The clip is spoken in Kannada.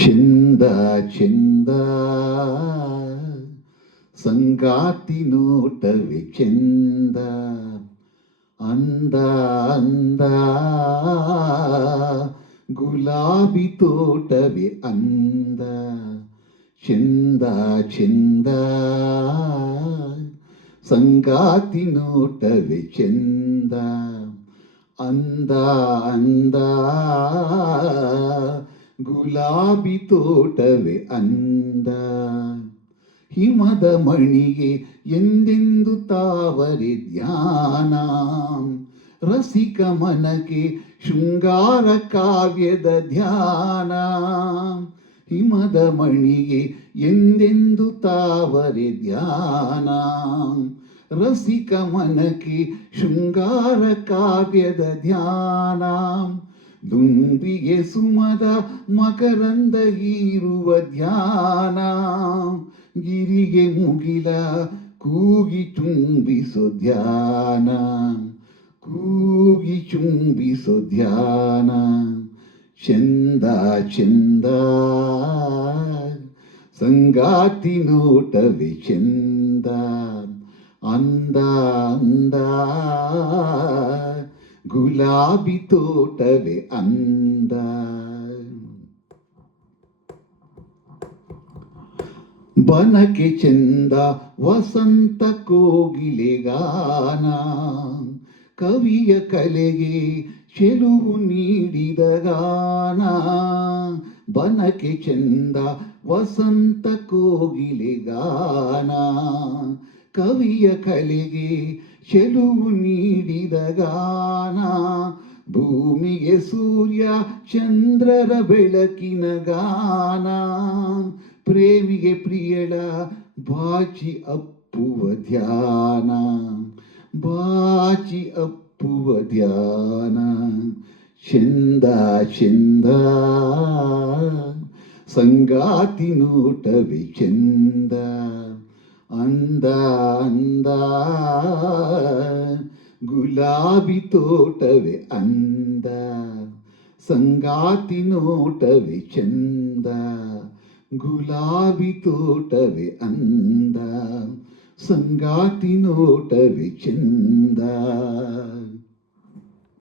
ಚೆಂದ ಚೆಂದ ಸಂಗಾತಿ ನೋಟವೇ ಚೆಂದ, ಅಂದ ಅಂದ ಗುಲಾಬಿ ತೋಟವೇ ಅಂದ. ಚೆಂದ ಚೆಂದ ಸಂಗಾತಿ ನೋಟವೇ ಚೆಂದ, ಅಂದ ಅಂದ ಗುಲಾಬಿ ತೋಟವೇ ಅಂದ. ಹಿಮದ ಮಣಿಗೆ ಎಂದೆಂದು ತಾವರೆ ಧ್ಯಾನ, ರಸಿಕ ಮನಕ್ಕೆ ಶೃಂಗಾರ ಕಾವ್ಯದ ಧ್ಯಾನ. ಹಿಮದ ಮಣಿಗೆ ಎಂದೆಂದು ತಾವರೆ ಧ್ಯಾನ, ರಸಿಕ ಮನಕ್ಕೆ ಶೃಂಗಾರ ಕಾವ್ಯದ ಧ್ಯಾನ. ದುಂಬಿಗೆ ಸುಮದ ಮಕರಂದ ಹೀರುವ ಧ್ಯಾನ, ಗಿರಿಗೆ ಮುಗಿಲ ಕೂಗಿ ಚುಂಬಿಸೋ ಧ್ಯಾನ, ಕೂಗಿ ಚುಂಬಿಸೋ ಧ್ಯಾನ. ಚೆಂದ ಚೆಂದ ಸಂಗಾತಿ ನೋಟವೇ ಚೆಂದ, ಅಂದ ಅಂದ ಗುಲಾಬಿ ತೋಟವೇ ಅಂದ. ಬನಕೆ ಚೆಂದ ವಸಂತ ಕೋಗಿಲೆ ಗಾನ, ಕವಿಯ ಕಲೆಗೆ ಚೆಲುವು ನೀಡಿದ ಗಾನ. ಬನಕೆ ಚೆಂದ ವಸಂತ ಕೋಗಿಲೆ ಗಾನ, ಕವಿಯ ಕಲೆಗೆ ಚೆಲುವು ನೀಡಿದ ಗಾನ. ಭೂಮಿಗೆ ಸೂರ್ಯ ಚಂದ್ರರ ಬೆಳಕಿನ ಗಾನ, ಪ್ರೇಮಿಗೆ ಪ್ರಿಯಳ ಬಾಚಿ ಅಪ್ಪುವ ಧ್ಯಾನ, ಬಾಚಿ ಅಪ್ಪುವ ಧ್ಯಾನ. ಚೆಂದ ಚೆಂದ ಸಂಗಾತಿ ನೋಟವೇ ಚೆಂದ, ಅಂದ ಅಂದ ಗುಲಾಬಿ ತೋಟವೇ ಅಂದ. ಸಂಗಾತಿ ನೋಟವೇ ಚೆಂದ, ಗುಲಾಬಿ ತೋಟವೇ ಅಂದ. ಸಂಗಾತಿ ನೋಟವೇ ಚೆಂದ.